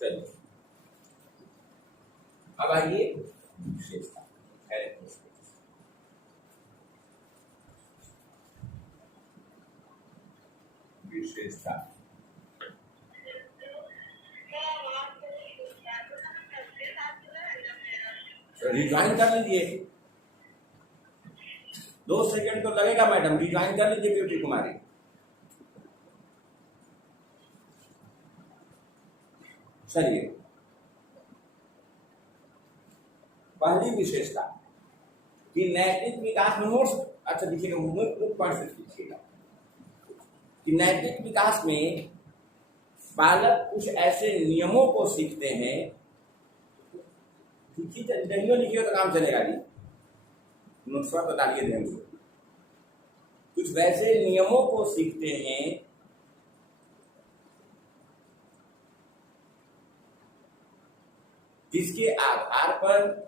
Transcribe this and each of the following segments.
चलिए अब आइए विशेषता। विशेषता रिज्वाइन कर लीजिए, 2 सेकंड तो लगेगा मैडम, रिज्वाइन कर लीजिए ब्यूटी कुमारी। चलिए पहली विशेषता कि नैतिक विकास में नोट्स अच्छा लिखिएगा, मुख्य पॉइंट से लिखिएगा कि नैतिक विकास में बालक कुछ ऐसे नियमों को सीखते हैं, नहीं लिखिए तो काम चलेगा जी, नोट्स पर बताइए ध्यान। कुछ वैसे नियमों को सीखते हैं जिसके आधार पर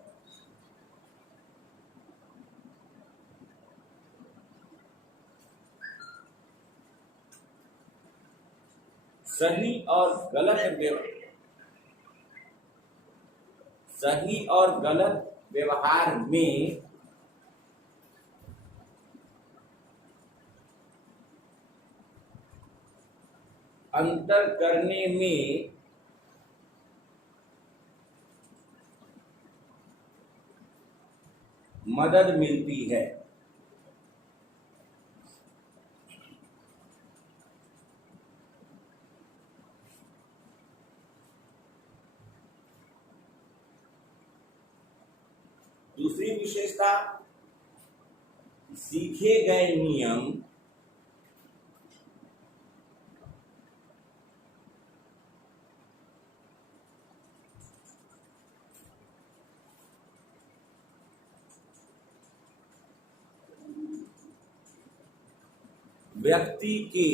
सही और गलत व्यवहार में अंतर करने में मदद मिलती है। दूसरी विशेषता, सीखे गए नियम व्यक्ति के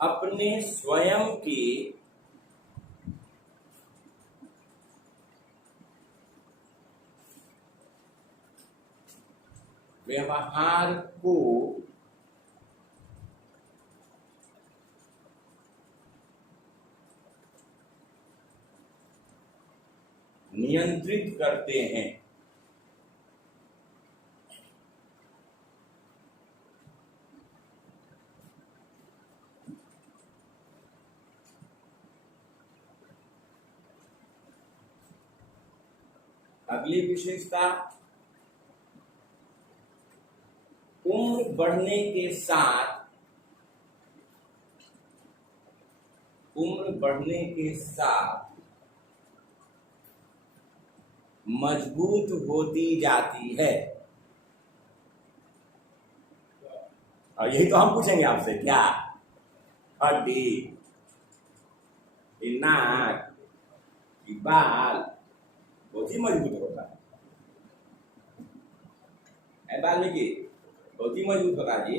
अपने स्वयं के व्यवहार को नियंत्रित करते हैं। अगली विशेषता, उम्र बढ़ने के साथ मजबूत होती जाती है। और यही तो हम पूछेंगे आपसे, क्या हड्डी, नाक, बाल बहुत ही मजबूत होता है। वाल्मीकि बहुत ही मजबूत होता है जी।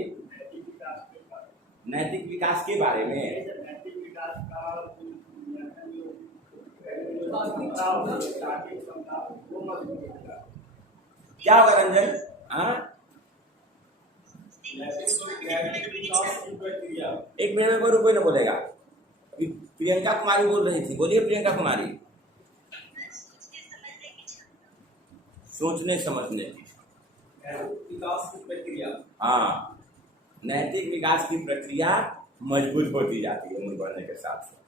नैतिक विकास के बारे में क्या होगा रंजन? एक मिनट में कोई ना बोलेगा। प्रियंका कुमारी बोल रही थी, बोलिए प्रियंका कुमारी। सोचने समझने विकास की प्रक्रिया, हाँ, नैतिक विकास की प्रक्रिया मजबूत होती जाती है उम्र बढ़ने के साथ साथ।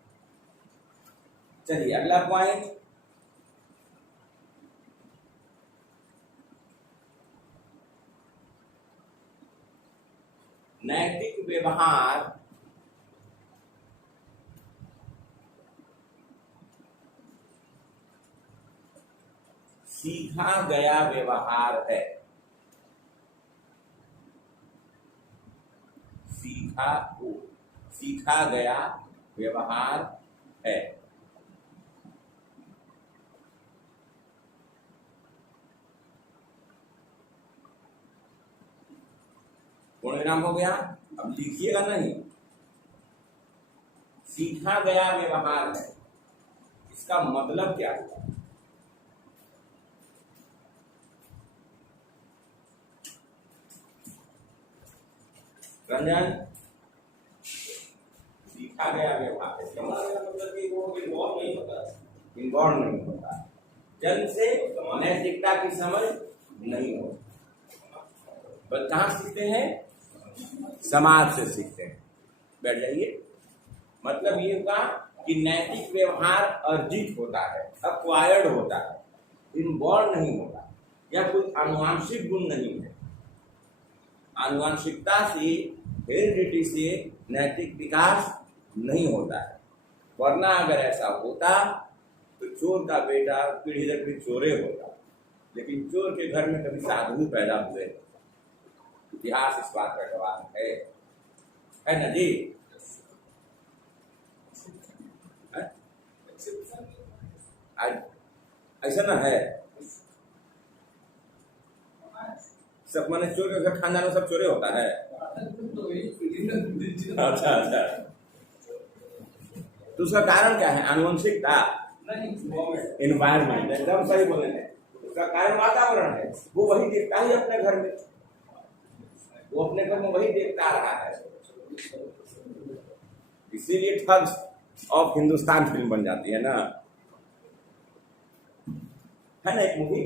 चलिए अगला पॉइंट, नैतिक व्यवहार सीखा गया व्यवहार है। सीखा गया व्यवहार है। पूर्ण नाम हो गया। अब लिखिएगा नहीं, सीखा गया व्यवहार है, इसका मतलब क्या है? रंजन, सीखा गया व्यवहार, इसका मतलब कि वो इन्वॉल्व नहीं होता, जन्म से नैतिकता की समझ नहीं होती। बस कहाँ सीखते हैं? समाज से सीखते हैं। बैठ जाइए। मतलब ये हुआ कि नैतिक व्यवहार अर्जित होता है, अक्वायर्ड होता है, इनबॉर्न नहीं होता, या कोई आनुवांशिक गुण नहीं है। आनुवांशिकता से, हेरिडिटी से नैतिक विकास नहीं होता है। वरना अगर ऐसा होता तो चोर का बेटा पीढ़ी दर पीढ़ी चोरे होता, लेकिन चोर के घर में कभी साधु पैदा हुए, इतिहास इस बात का गवाह है ना जी? ऐसा ना है, सब माने चोर का घर खानदान में सब चोरे होता है। अच्छा अच्छा, तो उसका कारण क्या है? आनुवंशिकता, एनवायरमेंट, एकदम सही बोले हैं। उसका कारण वातावरण है, वो वही देखता ही अपने घर में, वो अपने घर में वही देखता आ रहा है। इसीलिए ठग्स ऑफ हिंदुस्तान फिल्म बन जाती है ना, है ना एक मूवी,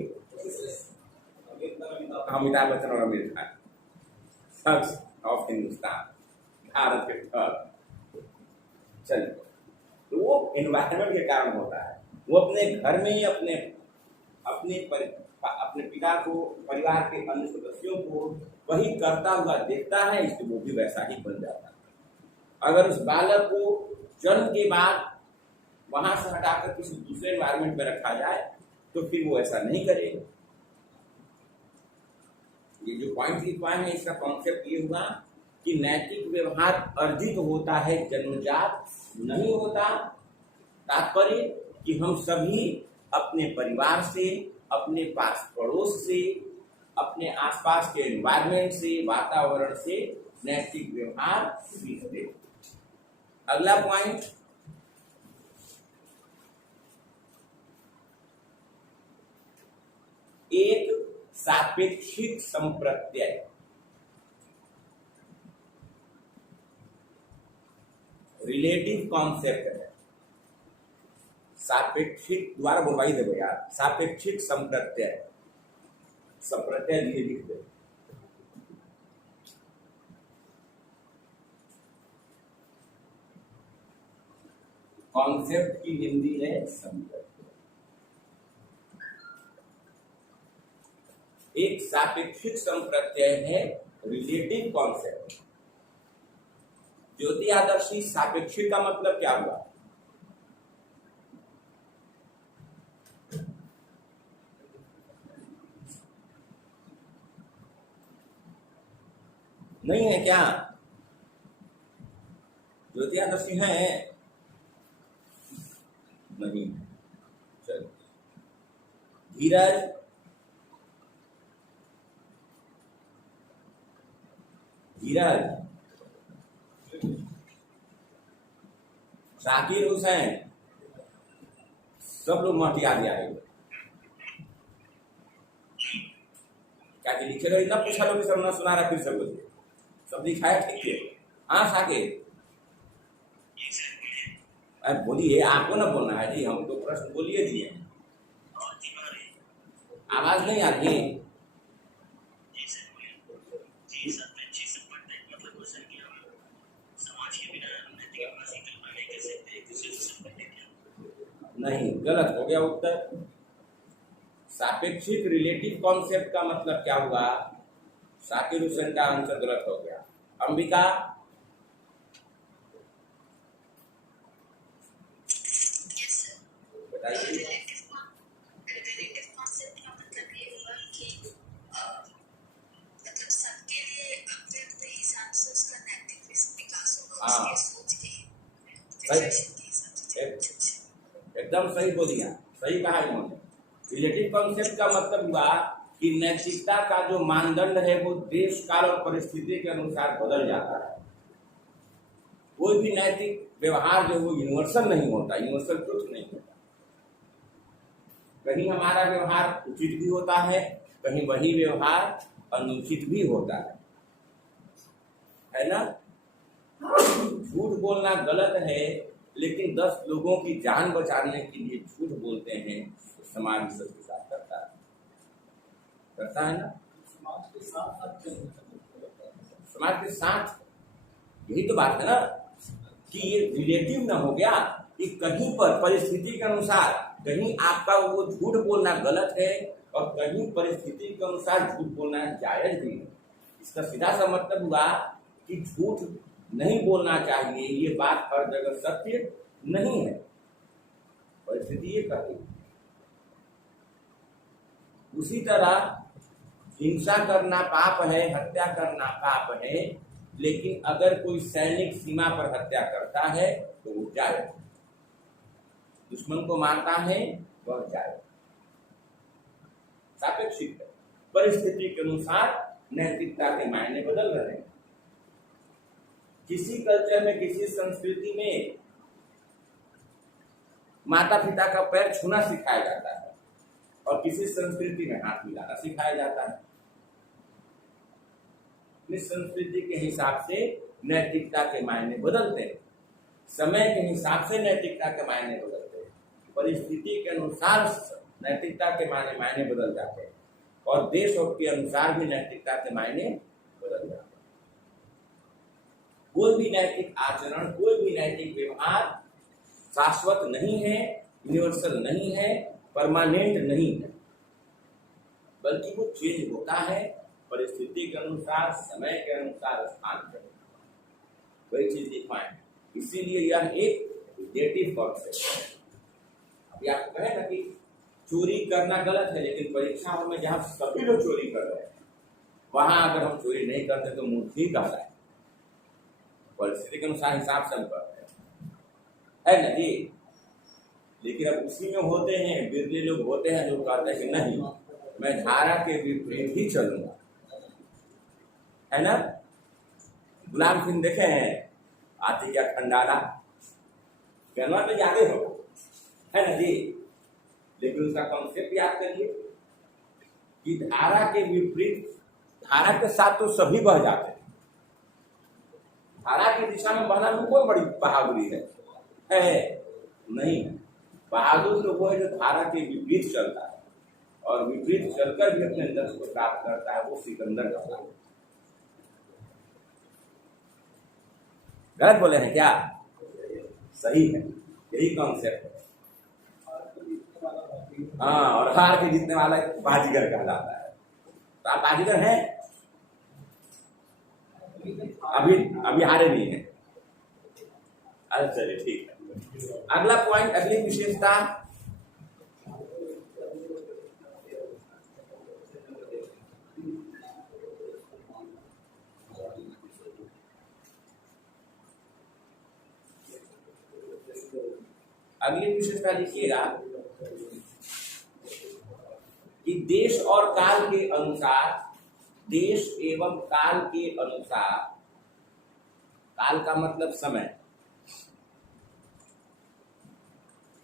अमिताभ बच्चन और आमिर खान, ठग्स ऑफ हिंदुस्तान, भारत के ठग। चलिए, तो वो एनवायरमेंट के कारण होता है। वो अपने घर में ही अपने पिता को, परिवार के अन्य सदस्यों को वही करता हुआ देखता है, इसलिए वो भी वैसा ही बन जाता है। अगर उस बालक को जन्म के बाद वहां से हटाकर किसी दूसरे एनवायरमेंट में रखा जाए तो फिर वो ऐसा नहीं करेगा। ये जो पॉइंट लिखवाए हैं, इसका कॉन्सेप्ट ये हुआ कि नैतिक व्यवहार अर्जित होता है, जन्मजात नहीं होता। तात्पर्य कि हम सभी अपने परिवार से, अपने पास पड़ोस से, अपने आसपास के एनवायरमेंट से, वातावरण से नैतिक व्यवहार सीखते। अगला पॉइंट, एक सापेक्षिक संप्रत्यय। रिलेटिव कॉन्सेप्ट है। सापेक्षिक, द्वारा बोलवाई दे यार, सापेक्षिक संप्रत्यय, संप्रत्यय लिए लिख दे। कॉन्सेप्ट की हिंदी है संप्रत्यय। एक सापेक्षिक संप्रत्यय है रिलेटिव कॉन्सेप्ट। ज्योति आदर्शी, सापेक्षिक का मतलब क्या हुआ? नहीं है क्या? ज्योति आदर्शी है? नहीं। चलो, धीरज, जाकिर हुसैन, सब लोग महटिया दिया है। क्या लिखे रहो? इतना पूछा लो कि सब ना सुना रहा, फिर सब बोलिए, सब दिखाया ठीक है। हाँ साकिर, अरे बोलिए, आपको ना बोलना है जी, हम तो प्रश्न बोलिए दिए, आवाज नहीं आती। नहीं, गलत हो गया उत्तर। सापेक्षिक रिलेटिव कॉन्सेप्ट का मतलब क्या हुआ? साकिर हुसैन का आंसर गलत हो गया। अंबिका, बताइए। हाँ, एकदम सही बोलिए, सही कहा इन्होंने। रिलेटिव कॉन्सेप्ट का मतलब हुआ कि नैतिकता का जो मानदंड है वो देश काल और परिस्थिति के अनुसार बदल जाता है। कोई भी नैतिक व्यवहार जो वो यूनिवर्सल नहीं होता, यूनिवर्सल ट्रुथ नहीं होता। कहीं हमारा व्यवहार उचित भी होता है, कहीं वही व्यवहार अनुचित भी होता है। है ना। झूठ बोलना गलत है, लेकिन 10 लोगों की जान बचाने के लिए झूठ बोलते हैं तो समाज सबके साथ करता है ना। समाज के साथ यही तो बात है ना कि ये रिलेटिव ना हो गया कि कहीं पर परिस्थिति के अनुसार कहीं आपका वो झूठ बोलना गलत है और कहीं परिस्थिति के अनुसार झूठ बोलना जायज भी है। इसका सीधा सा मतलब हुआ कि झूठ नहीं बोलना चाहिए, ये बात हर जगह सत्य नहीं है, परिस्थिति ये कर रही है। उसी तरह हिंसा करना पाप है, हत्या करना पाप है, लेकिन अगर कोई सैनिक सीमा पर हत्या करता है तो वो जायज, दुश्मन को मारता है वह जायज, सापेक्षिक है। परिस्थिति के अनुसार नैतिकता के मायने बदल रहे हैं। किसी कल्चर में, किसी संस्कृति में माता पिता का पैर छूना सिखाया जाता है और किसी संस्कृति में हाथ मिलाना सिखाया जाता है। इस संस्कृति के हिसाब से नैतिकता के मायने बदलते हैं, समय के हिसाब से नैतिकता के मायने बदलते हैं, परिस्थिति के अनुसार नैतिकता के मायने बदल जाते हैं और देश के अनुसार भी नैतिकता के मायने बदल जाते हैं। कोई भी नैतिक आचरण, कोई भी नैतिक व्यवहार शाश्वत नहीं है, यूनिवर्सल नहीं है, परमानेंट नहीं है, बल्कि वो चेंज होता है परिस्थिति के अनुसार, समय के अनुसार, स्थान के अनुसार, वही चीज डिफाइन। इसीलिए यह एक रिलेटिव कॉन्सेप्ट है। अभी आपको कहे ना कि चोरी करना गलत है, लेकिन परीक्षाओं में जहां सभी लोग चोरी कर रहे हैं वहां अगर हम चोरी नहीं करते तो मूर्ख ही कहता है। परिस्थिति के अनुसार हिसाब से हम करते है ना जी। लेकिन अब उसी में होते हैं, बिरले लोग होते हैं जो कहते हैं कि नहीं, मैं धारा के विपरीत ही चलूंगा, है ना। गुलाम सिंह देखे हैं, आती क्या खंडाला, गनवा तो याद हो, है ना जी। लेकिन उसका कॉन्सेप्ट याद करिए कि धारा के विपरीत, धारा के साथ तो सभी बह जाते हैं, धारा की दिशा में बहना में कोई बड़ी बहादुरी है नहीं। बहादुर तो वो है जो धारा के विपरीत चलता है और विपरीत चलकर भी अपने लक्ष्य को प्राप्त करता है, वो सिकंदर का है। गलत बोले हैं क्या? सही है, यही कॉन्सेप्ट है। हाँ, और हार के जीतने वाला बाजीगर कहलाता है। तो आप बाजीगर हैं? अभी हारे नहीं है। अरे चलिए ठीक है। अगला पॉइंट, अगली विशेषता, अगली विशेषता लिखिएगा कि देश और काल के अनुसार, देश एवं काल के अनुसार, काल का मतलब समय,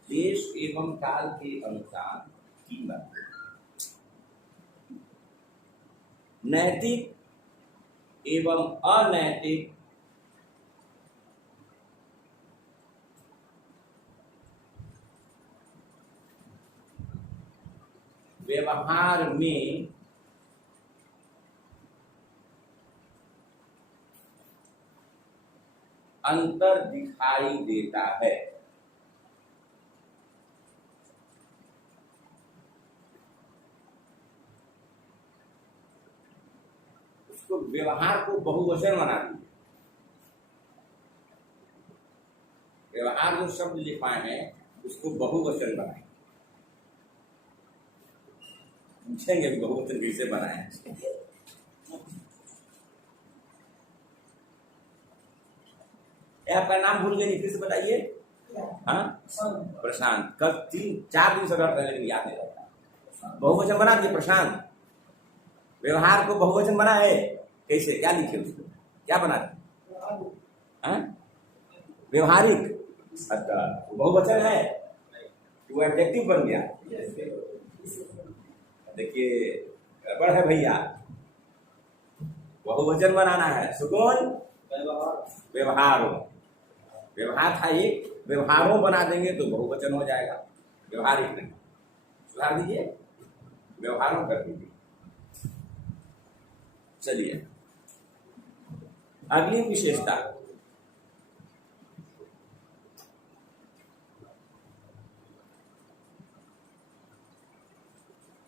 देश एवं काल के अनुसार कीमत, नैतिक एवं अनैतिक व्यवहार में अंतर दिखाई देता है। उसको व्यवहार को बहुवचन बना दीजिए। व्यवहार जो शब्द लिखा है उसको बहुवचन बनाए। पूछेंगे भी बहुवचन कैसे बनाए। आपका नाम भूल गए, फिर से बताइए। हाँ, प्रशांत। कल 3-4 दिन से पहले याद नहीं रहता। बहुवचन बना दिए प्रशांत। व्यवहार को बहुवचन बना है, कैसे, क्या लिखे उसको, क्या बना दिए? व्यवहारिक। अच्छा, बहुवचन है, वो एडजेक्टिव बन गया। देखिए गड़बड़ है भैया, बहुवचन बनाना है। सुकून व्यवहारों, व्यवहार था एक, व्यवहारों बना देंगे तो बहुवचन हो जाएगा, व्यवहारिक नहीं। सुधार दीजिए, व्यवहारों कर दीजिए। चलिए अगली विशेषता,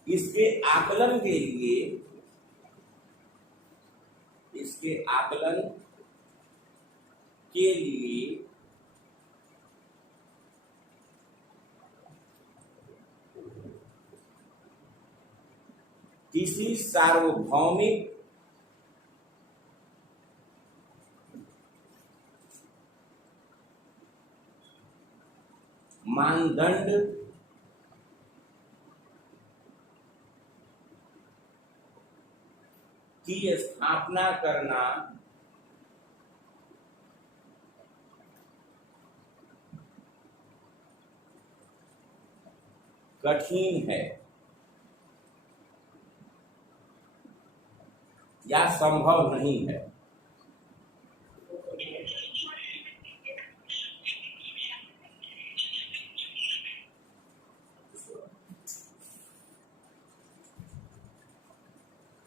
इसके आकलन के लिए, इसके आकलन के लिए किसी सार्वभौमिक मानदंड की स्थापना करना कठिन है या संभव नहीं है।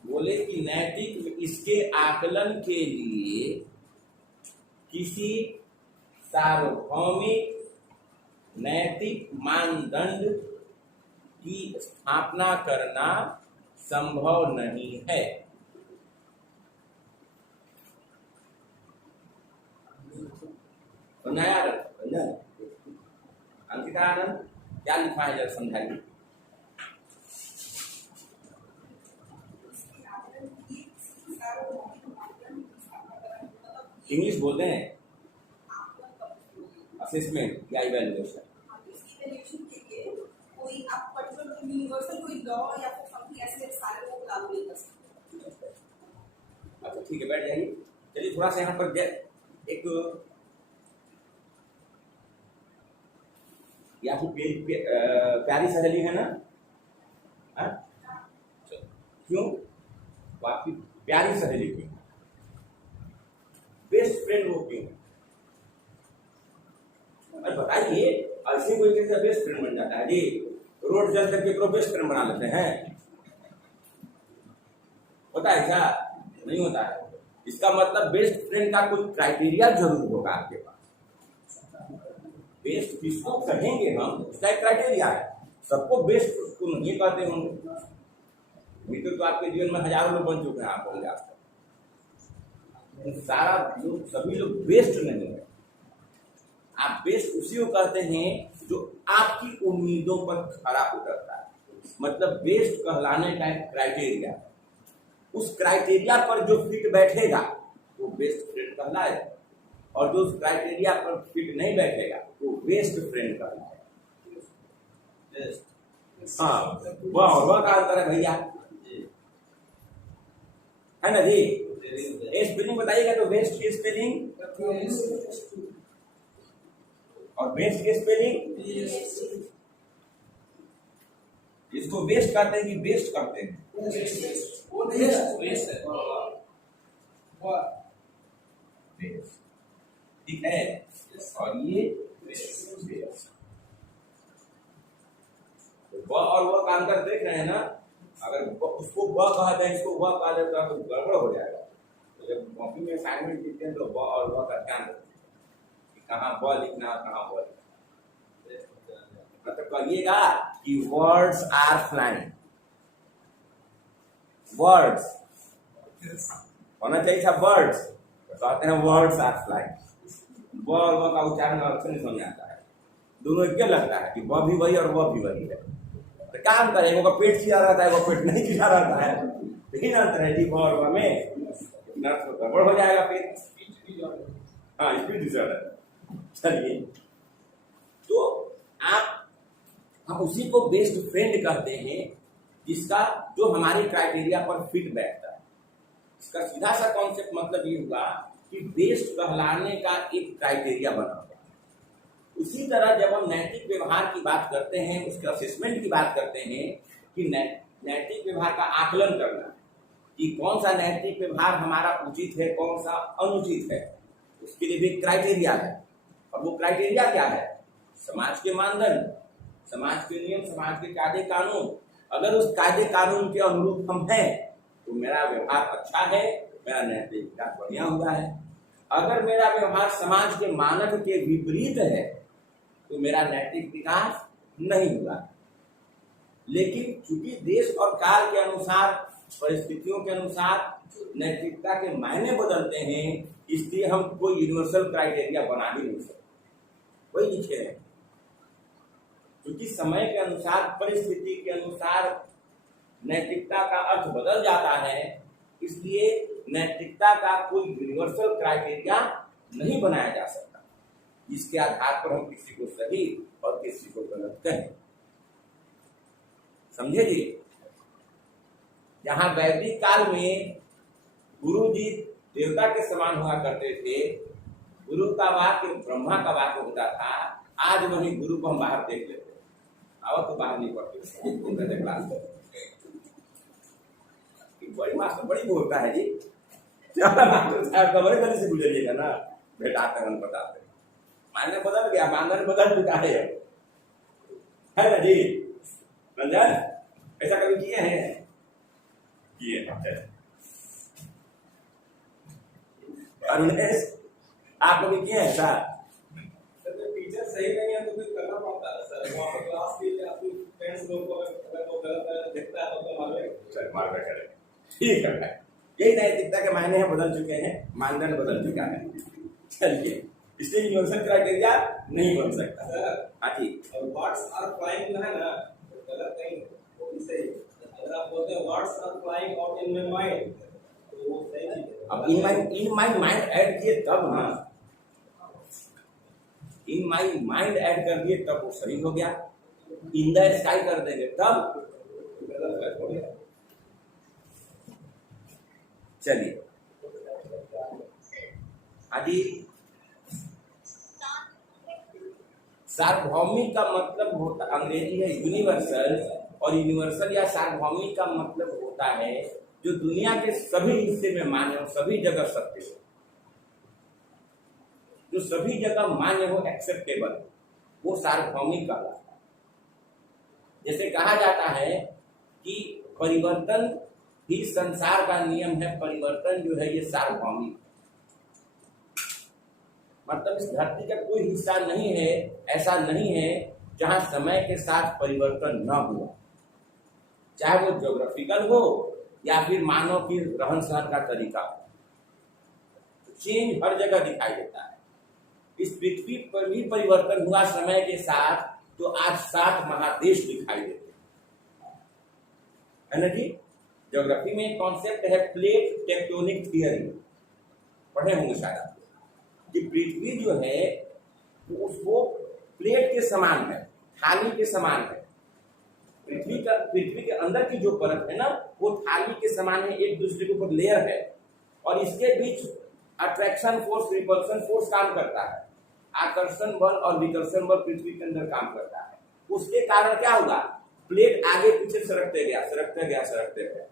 बोले कि नैतिक, इसके आकलन के लिए किसी सार्वभौमिक नैतिक मानदंड की स्थापना करना संभव नहीं है। तो नया अंकिता आनंद क्या लिखा है, जरा समझाइए। इंग्लिश बोलते हैं, असेसमेंट या इवैल्यूएशन। कोई आप पर्टिकुलर यूनिवर्सल कोई लॉ या फिर समथिंग ऐसे सारे लोग लागू नहीं कर सकते। अच्छा ठीक है, बैठ जाइए। चलिए थोड़ा सा यहाँ पर एक या फिर प्यारी सहेली है ना, क्यों वो आपकी प्यारी सहेली क्यों, बेस्ट फ्रेंड वो क्यों? अरे बताइए, ऐसे कोई कैसे बेस्ट फ्रेंड बन जाता है जी? रोड चल करके को बेस्ट फ्रेंड बना लेते हैं, होता है क्या? नहीं होता है। इसका मतलब बेस्ट फ्रेंड का कोई क्राइटेरिया जरूर होगा आपके पास। बेस्ट किसको कहेंगे हम, उसका एक क्राइटेरिया है। सबको बेस्ट उसको नहीं कहते होंगे। मित्र तो आपके जीवन में हजारों लोग बन चुके हैं, आप होंगे आप सारा लोग, सभी लोग बेस्ट नहीं है। आप बेस्ट उसी को कहते हैं जो आपकी उम्मीदों पर खरा उतरता है। मतलब बेस्ट कहलाने का एक क्राइटेरिया, उस क्राइटेरिया पर जो फिट बैठेगा वो बेस्ट फ्रेंड कहलाएगा, और जो उस क्राइटेरिया पर फिट नहीं बैठेगा वो बेस्ट फ्रेंड कहलाएगा। हाँ, वह का अंतर है भैया, है ना जी? स्पेलिंग बताइएगा तो बेस्ट की स्पेलिंग और बेस्ट की स्पेलिंग, इसको बेस्ट कहते हैं कि बेस्ट करते हैं? ठीक है। और ये व और वह का अंतर देख रहे हैं ना? अगर उसको व कहा जाए, इसको व कहा जाए तो गड़बड़ हो जाएगा। तो जब कॉपी में असाइनमेंट लिखते हैं तो व और व का ध्यान रखें, कहाँ व लिखना है कहाँ व लिखना। मतलब कहिएगा कि वर्ड्स आर फ्लाइंग, वर्ड्स होना चाहिए था वर्ड्स, कहते हैं वर्ड्स आर फ्लाइंग। व और व का उच्चारण अलग से नहीं समझ आता है, दोनों एक लगता है कि वह भी वही और वह भी वही है। तो क्या अंतर है? वो पेट खिला रहता है, वो पेट नहीं खिला रहता है, लेकिन अंतर है ठीक और में गड़बड़ हो जाएगा फिर। हाँ, स्पीड डिसऑर्डर। चलिए, तो हम उसी को बेस्ट फ्रेंड कहते हैं जिसका, जो हमारे क्राइटेरिया पर फिट बैठता है। इसका सीधा सा कॉन्सेप्ट मतलब ये हुआ कि बेस्ट कहलाने का एक क्राइटेरिया बना हुआ। उसी तरह जब हम नैतिक व्यवहार की बात करते हैं, उसके असेसमेंट की बात करते हैं कि नैतिक व्यवहार का आकलन करना, कि कौन सा नैतिक व्यवहार हमारा उचित है, कौन सा अनुचित है, उसके लिए भी क्राइटेरिया है। और वो क्राइटेरिया क्या है? समाज के मानदंड, समाज के नियम, समाज के कायदे कानून। अगर उस कायदे कानून के अनुरूप हम हैं तो मेरा व्यवहार अच्छा है, मेरा नैतिक विकास बढ़िया हुआ है। अगर मेरा व्यवहार समाज के मानक के विपरीत है तो मेरा नैतिक विकास नहीं हुआ। लेकिन चूंकि देश और काल के अनुसार, परिस्थितियों के अनुसार नैतिकता के मायने बदलते हैं, इसलिए हम कोई यूनिवर्सल क्राइटेरिया बना ही नहीं सकते। वही लिखे हैं, क्योंकि समय के अनुसार, परिस्थिति के अनुसार नैतिकता का अर्थ बदल जाता है, इसलिए नैतिकता का कोई यूनिवर्सल क्राइटेरिया नहीं बनाया जा सकता जिसके आधार पर हम किसी को सही और किसी को गलत कहें। समझे जी? जहां वैदिक काल में गुरु जी देवता के समान हुआ करते थे, गुरु का वाक्य ब्रह्मा का वाक्य होता था, आज वही गुरु को हम बाहर देख लेते हैं। अब तो बाहर नहीं पढ़ते क्लास में। बड़ी मास्टर बड़ी बोलता है जी, मास्टर साहब बड़े गली से गुजरिएगा ना, बेटा करन बताते मानने बदल गया, मानदंड बदल चुका है ना जी? रंजन ऐसा कभी किए हैं? किए। अरुणेश आप कभी किए हैं सर? टीचर सही नहीं है तो फिर करना पड़ता है सर। वहाँ पर क्लास के लिए आपके फ्रेंड्स लोग को अगर वो गलत दिखता है तो मार करें। ठीक है, यही नैतिकता के मायने हैं बदल चुके हैं, मानदंड बदल चुका है। चलिए, इसलिए यूनिवर्सल क्राइटेरिया नहीं बन सकता सर। हाँ ठीक। और वर्ड्स आर फ्लाइंग है ना, गलत नहीं, वो भी सही। अगर आप बोलते हैं words are flying out in my mind तो वो सही नहीं है। अब इन माय माइंड ऐड किए तब ना, इन माय माइंड ऐड कर दिए तब वो सही हो गया। इन द स्काई कर देंगे तब गलत हो गया। चलिए आदि सार्वभौमिक का मतलब होता, अंग्रेजी है यूनिवर्सल, और यूनिवर्सल या सार्वभौमिक का मतलब होता है जो दुनिया के सभी हिस्से में मान्य हो, सभी जगह सत्य हो, जो सभी जगह मान्य हो, एक्सेप्टेबल, वो सार्वभौमिक कहलाता है। जैसे कहा जाता है कि परिवर्तन ही संसार का नियम है, परिवर्तन जो है ये सार्वभौमिक, मतलब इस धरती का कोई हिस्सा नहीं है, ऐसा नहीं है जहां समय के साथ परिवर्तन न हुआ, चाहे वो ज्योग्राफिकल हो या फिर मानव की रहन सहन का तरीका हो। चेंज हर जगह दिखाई देता है। इस पृथ्वी पर भी परिवर्तन हुआ समय के साथ, तो आज 7 महादेश दिखाई देते हैं ना जी। ज्योग्राफी में कॉन्सेप्ट है प्लेट टेक्टोनिक थियरी, पढ़े होंगे शायद आप, कि पृथ्वी जो है वो उसको प्लेट के समान है, थाली के समान है। पृथ्वी के अंदर की जो परत है ना, वो थाली के समान है, एक दूसरे के ऊपर लेयर है, और इसके बीच अट्रैक्शन फोर्स, रिपल्सन फोर्स काम करता है। आकर्षण बल और विकर्षण बल पृथ्वी के अंदर काम करता है। उसके कारण क्या होगा, प्लेट आगे पीछे सरकते गया, सरकते गया, सरकते गया,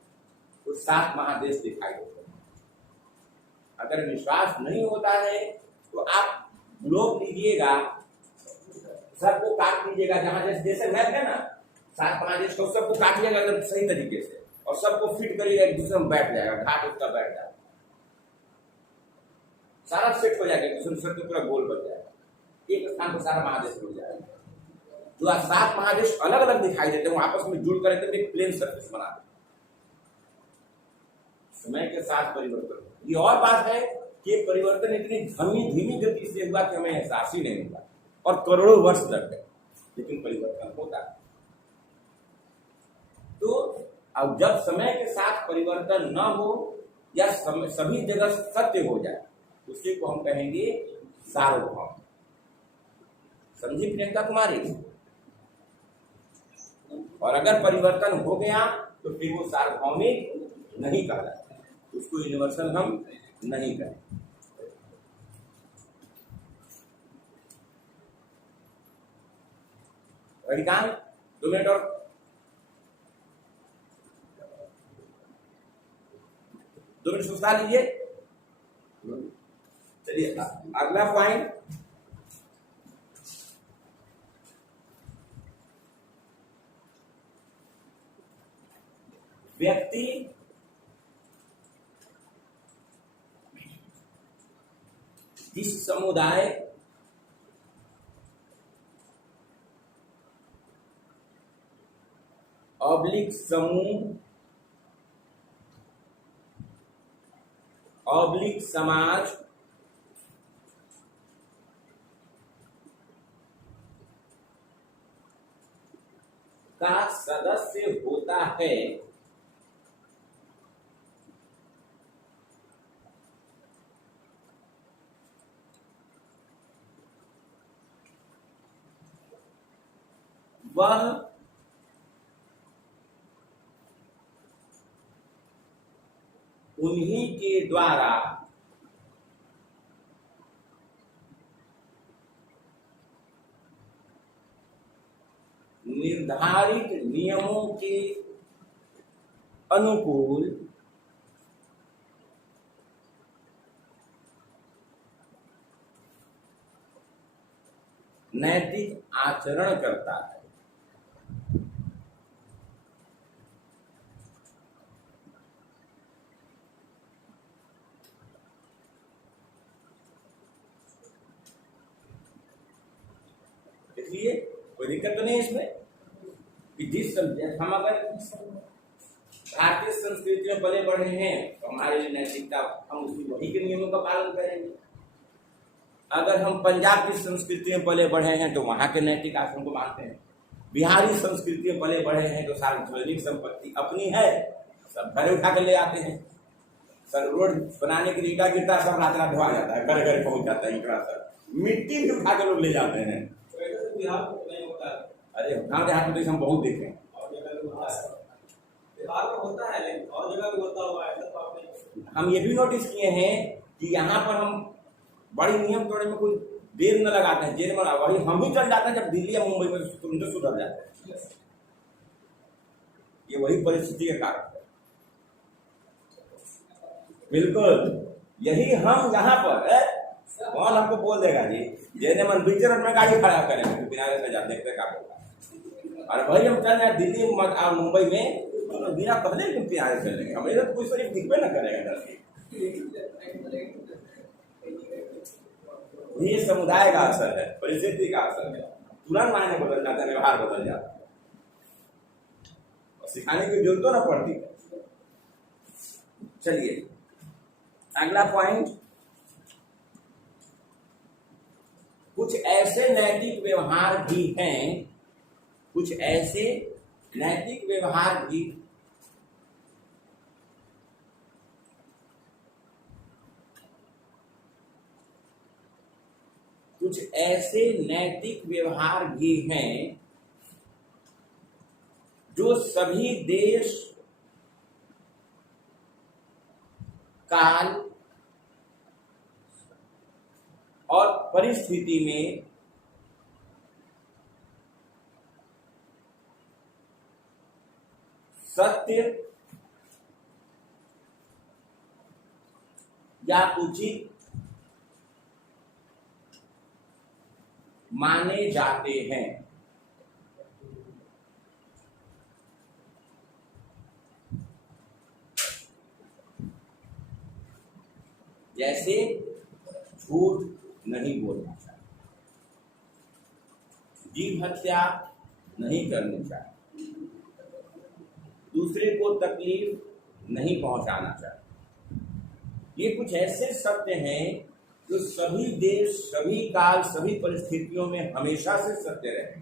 तो 7 महादेश दिखाई देते हैं। अगर विश्वास नहीं होता है तो आप ग्लोब लीजिएगा, सबको काट लीजिएगा, जहां जैसे मैप है ना, 7 महादेश को सबको काटिएगा अगर सही तरीके से, और सबको फिट करिएगा, एक दूसरे में बैठ जाएगा, घाट उसका बैठ जाएगा, सारा सेट हो जाएगा, दूसरे से पूरा गोल बन जाएगा, एक स्थान पर सारा महादेश हो जाएगा। जो 7 महादेश अलग अलग दिखाई देते हैं, वो आपस में जुड़ कर एक प्लेन सरफेस बना देते। समय के साथ परिवर्तन, ये और बात है कि परिवर्तन इतनी धीमी गति से हुआ कि हमें एहसास ही नहीं हुआ, और करोड़ों वर्ष लग गए, लेकिन परिवर्तन होता है। तो अब जब समय के साथ परिवर्तन न हो या सभी जगह सत्य हो जाए, उसी को हम कहेंगे सार्वभौम। समझी प्रियंका कुमारी? और अगर परिवर्तन हो गया तो फिर वो सार्वभौमिक नहीं कहलाता, उसको यूनिवर्सल हम नहीं करें। अधिकांश 2 मिनट और 2 मिनट सोचता लीजिए। चलिए अगला पॉइंट, व्यक्ति जिस समुदाय ऑब्लिक समूह ऑब्लिक समाज का सदस्य होता है, वह उन्हीं के द्वारा निर्धारित नियमों के अनुकूल नैतिक आचरण करता है। इसलिए कोई दिक्कत तो नहीं इसमें कि जिस हम अगर भारतीय संस्कृति में पले बढ़े हैं तो हमारे लिए नैतिकता, हम उसकी वही के नियमों का पालन करेंगे। अगर हम पंजाब की संस्कृति में पले बढ़े हैं तो वहां के नैतिक आचरण को मानते हैं। बिहारी संस्कृति में पले बढ़े हैं तो सार्वजनिक संपत्ति अपनी है, सब घर उठा कर ले आते हैं। सर रोड बनाने के लिए क्या गिरता है, सब रात रात धोआ जाता है, घर घर पहुंच जाता है। इकड़ा सर मिट्टी भी उठा के लोग ले जाते हैं। बिहार में नहीं होता है। अरे गाँव देहात में हम बहुत देखे हैं। और जगह भी होता है, बिहार में होता है, लेकिन और जगह भी होता हुआ ऐसा तो आपने। हम ये भी नोटिस किए हैं कि यहाँ पर हम बड़ी नियम तोड़ने में कोई देर न लगाते हैं, जेल में वही हम ही चल जाते हैं। जब दिल्ली या मुंबई में तुरंत सुधर जाते हैं। ये वही परिस्थिति के कारण है। बिल्कुल यही हम यहाँ पर कौन हमको बोल देगा जी, जैसे मन बीच में गाड़ी खड़ा करेंगे बिना जा देखते का होगा। और भाई हम चल रहे दिल्ली और मुंबई में तो बिना पहले क्यों किनारे चलेंगे, हमें तो कोई शरीफ दिखबे न करेगा। ये समुदाय का असर है, परिस्थिति का असर है। तुरंत मायने बदल जाता है, व्यवहार बदल जाता है और सिखाने की जरूरत तो न पड़ती है। चलिए अगला पॉइंट, कुछ ऐसे नैतिक व्यवहार भी हैं, कुछ ऐसे नैतिक व्यवहार भी कुछ ऐसे नैतिक व्यवहार भी हैं जो सभी देश, काल और परिस्थिति में सत्य या उचित माने जाते हैं। जैसे झूठ नहीं बोलना चाहिए, जीव हत्या नहीं करनी चाहिए, दूसरे को तकलीफ नहीं पहुंचाना चाहिए। ये कुछ ऐसे सत्य हैं जो सभी देश, सभी काल, सभी परिस्थितियों में हमेशा से सत्य रहे।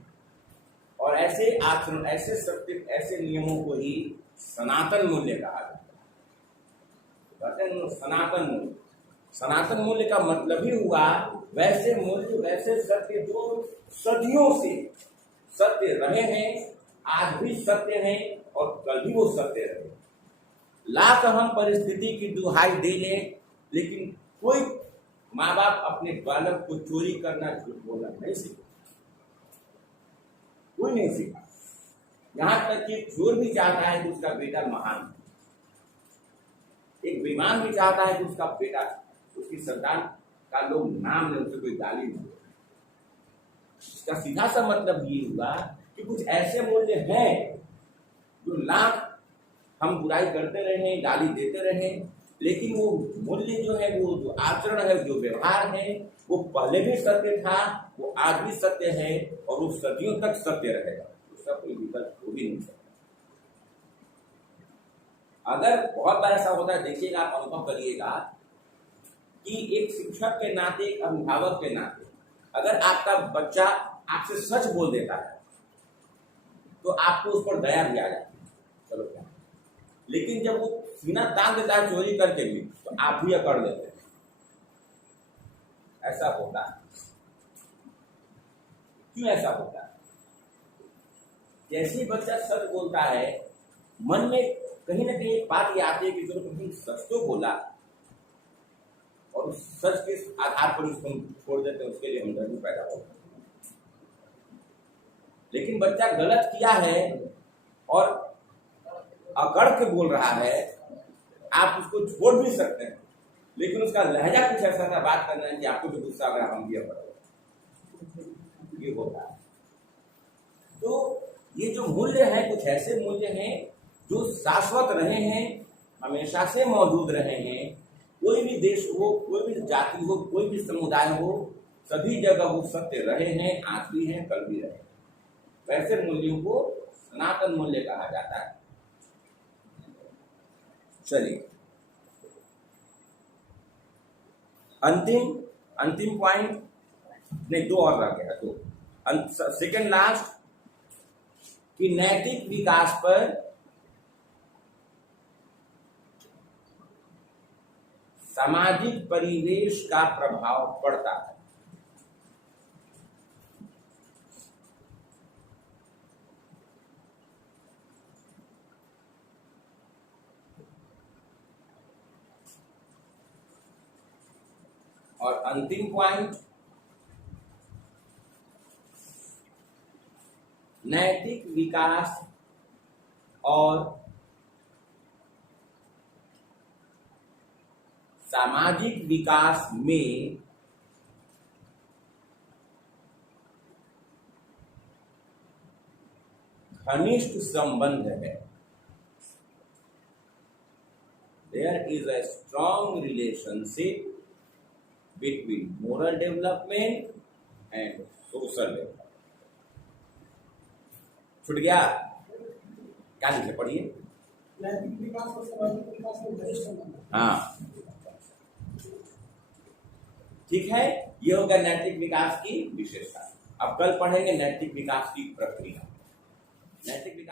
और ऐसे आचरण, ऐसे सत्य, ऐसे नियमों को ही सनातन मूल्य कहा जाता है। सनातन मूल्य, सनातन मूल्य का मतलब ही हुआ वैसे मूल्य, वैसे सत्य जो सदियों से सत्य रहे हैं, आज भी सत्य हैं और कल भी वो सत्य रहे। लाख हम परिस्थिति की दुहाई दे लें, लेकिन कोई माँ बाप अपने बालक को चोरी करना, झूठ बोलना नहीं सीखा, कोई नहीं सीखा। यहां तक कि चोर भी चाहता है कि उसका बेटा महान, एक बेईमान भी चाहता है कि उसका बेटा, उसकी संतान का लोग नाम ले, उसे कोई गाली नहीं दे। इसका सीधा सा मतलब ये हुआ कि कुछ ऐसे मूल्य हैं जो लाख हम बुराई करते रहे, गाली देते रहे, लेकिन वो मूल्य जो है, वो जो आचरण है, जो व्यवहार है, वो पहले भी सत्य था, वो आज भी सत्य है और वो सदियों तक सत्य रहेगा। उसका कोई विकल्प हो भी नहीं सकता। अगर बहुत बार ऐसा होता है, देखिएगा, आप अनुभव करिएगा कि एक शिक्षक के नाते, एक अभिभावक के नाते, अगर आपका बच्चा आपसे सच बोल देता है तो आपको उस पर दया भी आ जाती है, चलो क्या। लेकिन जब वो सीना तान देता है चोरी करके भी, तो आप भी अकड़ लेते हैं। ऐसा होता है। क्यों ऐसा होता है? जैसे ही बच्चा सच बोलता है, मन में कहीं ना कहीं एक बात ये आती है कि चलो तुमने सच तो बोला, और उस सच के आधार पर उसको छोड़ देते हैं, उसके लिए हमदर्दी पैदा होती है। लेकिन बच्चा गलत किया है और अकड़ के बोल रहा है, आप उसको छोड़ भी सकते हैं, लेकिन उसका लहजा कुछ ऐसा था बात करना है कि आपको जो गुस्सा आ गया, हम भी अकड़, ये होता है। तो ये जो मूल्य है, कुछ ऐसे मूल्य हैं जो शाश्वत रहे हैं, हमेशा से मौजूद रहे हैं। कोई भी देश हो, कोई भी जाति हो, कोई भी समुदाय हो, सभी जगह वो सत्य रहे हैं, आज भी हैं, कल भी रहे। वैसे मूल्यों को सनातन मूल्य कहा जाता है। चलिए, अंतिम पॉइंट, नहीं, दो और रह गया, दो। सेकेंड लास्ट, कि नैतिक विकास पर सामाजिक परिवेश का प्रभाव पड़ता है। और अंतिम पॉइंट, नैतिक विकास और सामाजिक विकास में घनिष्ठ संबंध है। There is a strong relationship between moral development and social development. छूट गया? क्या लिखे, पढ़िए। नैतिक विकास और सामाजिक विकास में घनिष्ठ संबंध। हाँ, ठीक है, ये होगा नैतिक विकास की विशेषता। अब कल पढ़ेंगे नैतिक विकास की प्रक्रिया। नैतिक विकास